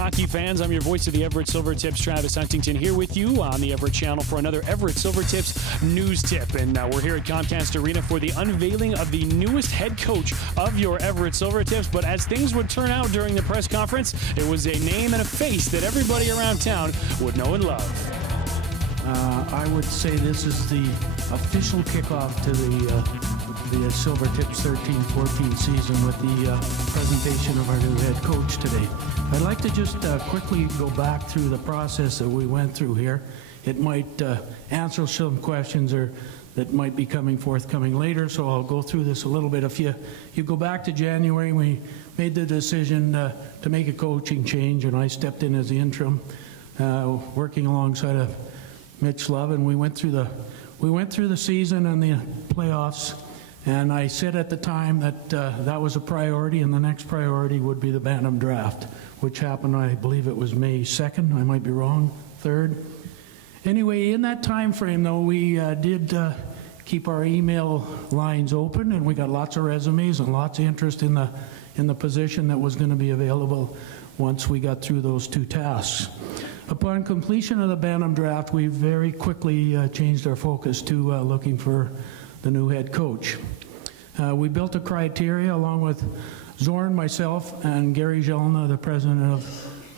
hockey fans. I'm your voice of the Everett Silvertips, Travis Huntington, here with you on the Everett channel for another Everett Silvertips news tip. And we're here at Comcast Arena for the unveiling of the newest head coach of your Everett Silvertips. But as things would turn out during the press conference, it was a name and a face that everybody around town would know and love. I would say this is the official kickoff to the Silvertips 13-14 season with the presentation of our new head coach today. I'd like to just quickly go back through the process that we went through here. It might answer some questions that might be forthcoming later, so I'll go through this a little bit. If you go back to January, we made the decision to make a coaching change, and I stepped in as the interim, working alongside of Mitch Love, and we went through the season and the playoffs. And I said at the time that that was a priority, and the next priority would be the Bantam draft, which happened, I believe it was May 2nd. I might be wrong, 3rd. Anyway, in that time frame, though, we did keep our email lines open, and we got lots of resumes and lots of interest in the position that was going to be available once we got through those two tasks. Upon completion of the Bantam draft, we very quickly changed our focus to looking for the new head coach. We built a criteria along with Zorn, myself, and Gary Jelna, the president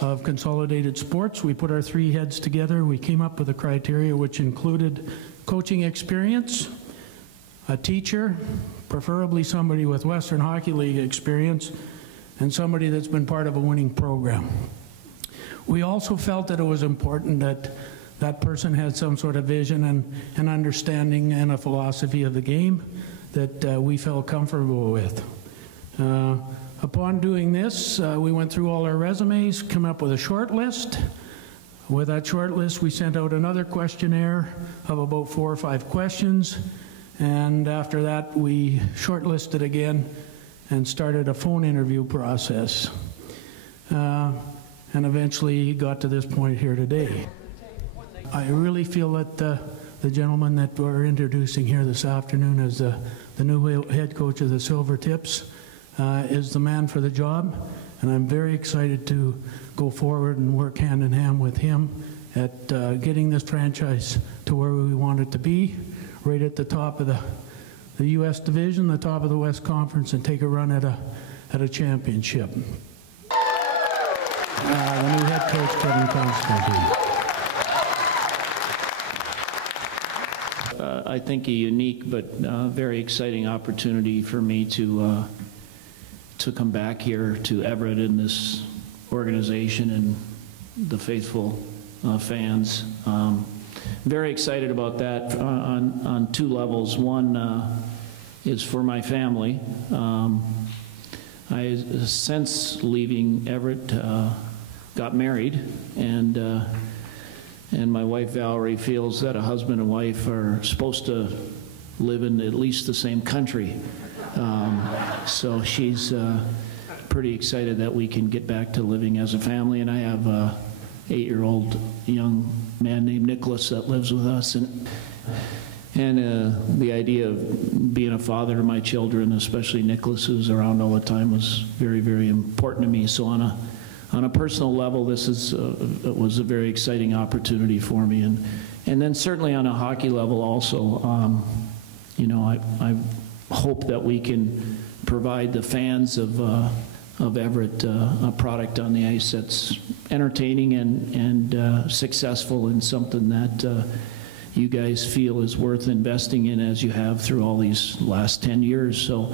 of Consolidated Sports. We put our three heads together. We came up with a criteria which included coaching experience, a teacher, preferably somebody with Western Hockey League experience, and somebody that's been part of a winning program. We also felt that it was important that that person had some sort of vision and understanding and a philosophy of the game that we felt comfortable with. Upon doing this, we went through all our resumes, came up with a short list. With that short list, we sent out another questionnaire of about 4 or 5 questions, and after that, we shortlisted again and started a phone interview process. And eventually got to this point here today. I really feel that the gentleman that we're introducing here this afternoon as the new head coach of the Silvertips is the man for the job, and I'm very excited to go forward and work hand in hand with him at getting this franchise to where we want it to be, right at the top of the U.S. division, the top of the West Conference, and take a run at a championship. The new head coach, Kevin Constantine. I think a unique but very exciting opportunity for me to come back here to Everett in this organization and the faithful fans. Very excited about that on 2 levels. One is for my family. I, since leaving Everett, got married, and my wife Valerie feels that a husband and wife are supposed to live in at least the same country. So she's pretty excited that we can get back to living as a family, and I have a 8-year-old young man named Nicholas that lives with us, and the idea of being a father to my children, especially Nicholas, who's around all the time, was very, very important to me. So on a personal level, this it was a very exciting opportunity for me, and then certainly on a hockey level also. You know, I hope that we can provide the fans of Everett a product on the ice that's entertaining and successful, and something that you guys feel is worth investing in, as you have through all these last 10 years. So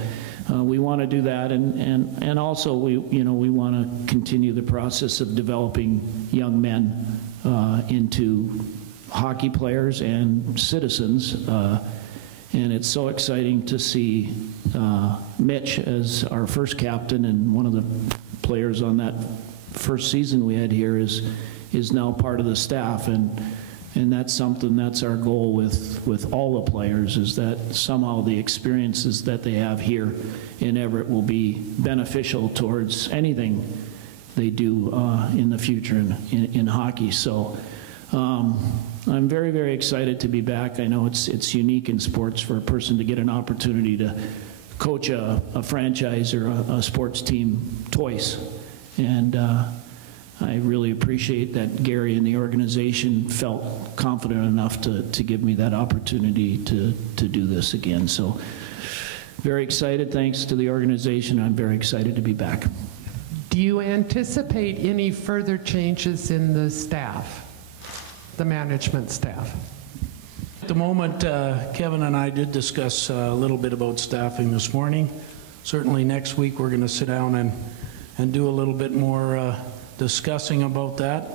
we want to do that, and also we want to continue the process of developing young men into hockey players and citizens. And it's so exciting to see Mitch as our first captain, and one of the players on that first season we had here is now part of the staff, and that's something that's our goal with all the players, is that somehow the experiences that they have here in Everett will be beneficial towards anything they do in the future in hockey. So I'm very, very excited to be back. I know it's unique in sports for a person to get an opportunity to coach a franchise or a sports team twice, and I really appreciate that Gary and the organization felt confident enough to give me that opportunity to do this again. So very excited, thanks to the organization. I'm very excited to be back. Do you anticipate any further changes in the staff, the management staff? At the moment, Kevin and I did discuss a little bit about staffing this morning. Certainly next week we're going to sit down and do a little bit more discussing about that.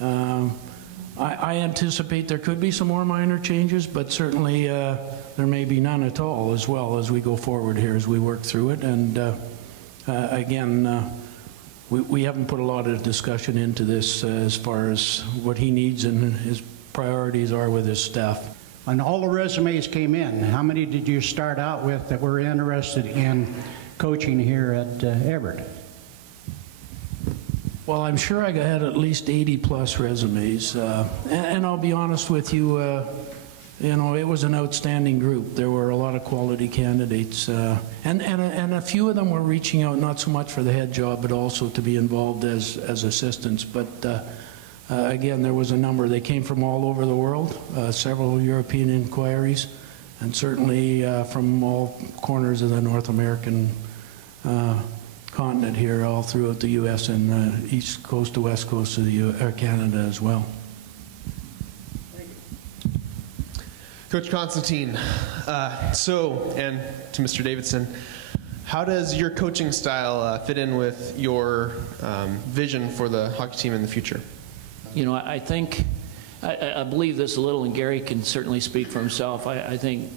I anticipate there could be some more minor changes, but certainly there may be none at all as well as we go forward here as we work through it. And again, we haven't put a lot of discussion into this as far as what he needs and his priorities are with his staff. When all the resumes came in, how many did you start out with that were interested in coaching here at Everett? Well, I'm sure I had at least 80+ resumes, and I'll be honest with you, you know, it was an outstanding group. There were a lot of quality candidates, and a few of them were reaching out not so much for the head job, but also to be involved as assistants. But again, there was a number. They came from all over the world, several European inquiries, and certainly from all corners of the North American continent here, all throughout the U.S. and east coast to west coast of Canada as well. Coach Constantine, and to Mr. Davidson, how does your coaching style fit in with your vision for the hockey team in the future? You know, I think, I believe this a little, and Gary can certainly speak for himself. I think,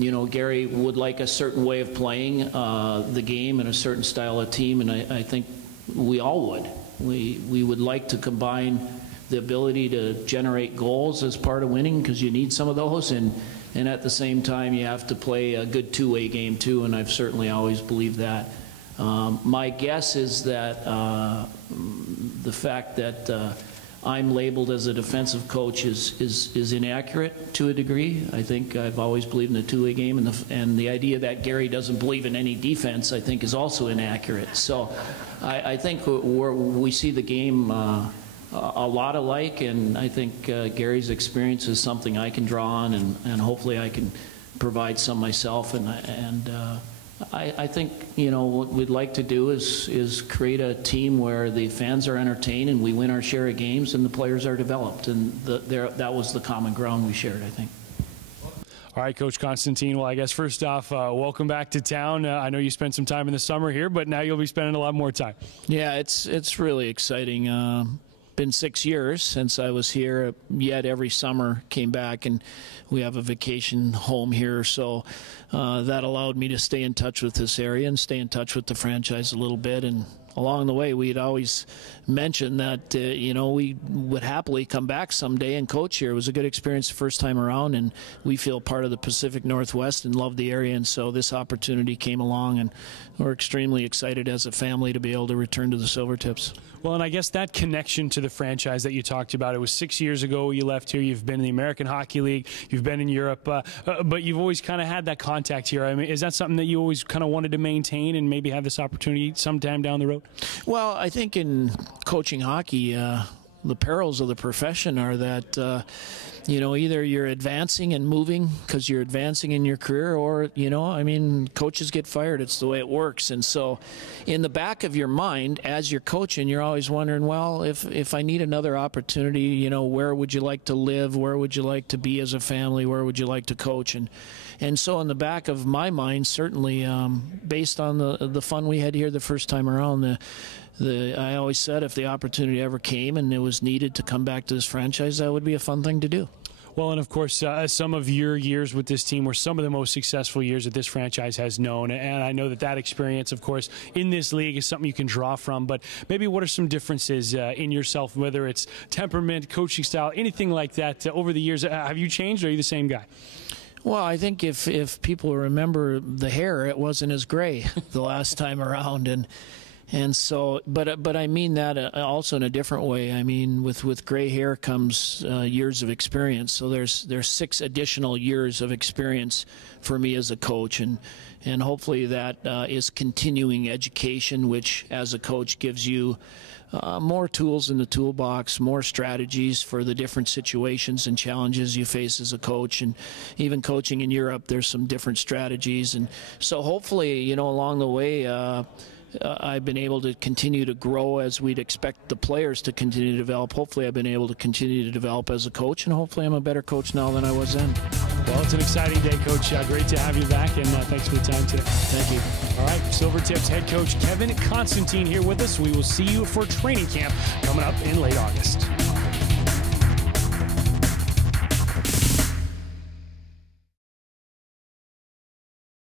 you know, Gary would like a certain way of playing the game and a certain style of team, and I think we all would. We would like to combine the ability to generate goals as part of winning, because you need some of those, and at the same time you have to play a good two-way game too, and I've certainly always believed that. My guess is that the fact that I'm labeled as a defensive coach is inaccurate to a degree. I think I've always believed in the two-way game, and the idea that Gary doesn't believe in any defense, I think, is also inaccurate. So I think we see the game a lot alike, and I think Gary's experience is something I can draw on, and hopefully I can provide some myself. And I think, you know, what we'd like to do is create a team where the fans are entertained and we win our share of games and the players are developed, and that was the common ground we shared, I think. All right, Coach Constantine, well, I guess first off, welcome back to town. I know you spent some time in the summer here, but now you'll be spending a lot more time. Yeah, it's really exciting. Been 6 years since I was here, yet every summer came back, and we have a vacation home here, so that allowed me to stay in touch with this area and stay in touch with the franchise a little bit. And along the way, we'd always mentioned that you know, we would happily come back someday and coach here. It was a good experience the first time around, and we feel part of the Pacific Northwest and love the area, and so this opportunity came along, and we're extremely excited as a family to be able to return to the Silvertips. Well, and I guess that connection to the franchise that you talked about, it was 6 years ago you left here. You've been in the American Hockey League, you've been in Europe, but you've always kind of had that contact here. I mean, is that something that you always kind of wanted to maintain and maybe have this opportunity sometime down the road? Well, I think in coaching hockey, the perils of the profession are that you know, either you're advancing and moving because you're advancing in your career, or, you know, I mean, coaches get fired. It's the way it works. And so in the back of your mind, as you're coaching, you're always wondering, well, if I need another opportunity, you know, where would you like to live? Where would you like to be as a family? Where would you like to coach? And so in the back of my mind, certainly based on the fun we had here the first time around, I always said if the opportunity ever came and it was needed to come back to this franchise, that would be a fun thing to do. Well, and of course, some of your years with this team were some of the most successful years that this franchise has known. And I know that experience, of course, in this league is something you can draw from. But maybe what are some differences in yourself, whether it's temperament, coaching style, anything like that over the years? Have you changed, or are you the same guy? Well, I think if people remember the hair, it wasn't as gray the last time around. And so, but I mean that also in a different way. I mean, with gray hair comes years of experience. So there's 6 additional years of experience for me as a coach, and hopefully that is continuing education, which as a coach gives you more tools in the toolbox, more strategies for the different situations and challenges you face as a coach. And even coaching in Europe, there's some different strategies. And so hopefully, along the way, I've been able to continue to grow as we'd expect the players to continue to develop. Hopefully I've been able to continue to develop as a coach, and hopefully I'm a better coach now than I was then. Well, it's an exciting day, Coach. Great to have you back, and thanks for the time today. Thank you. All right, Silvertips head coach Kevin Constantine here with us. We will see you for training camp coming up in late August.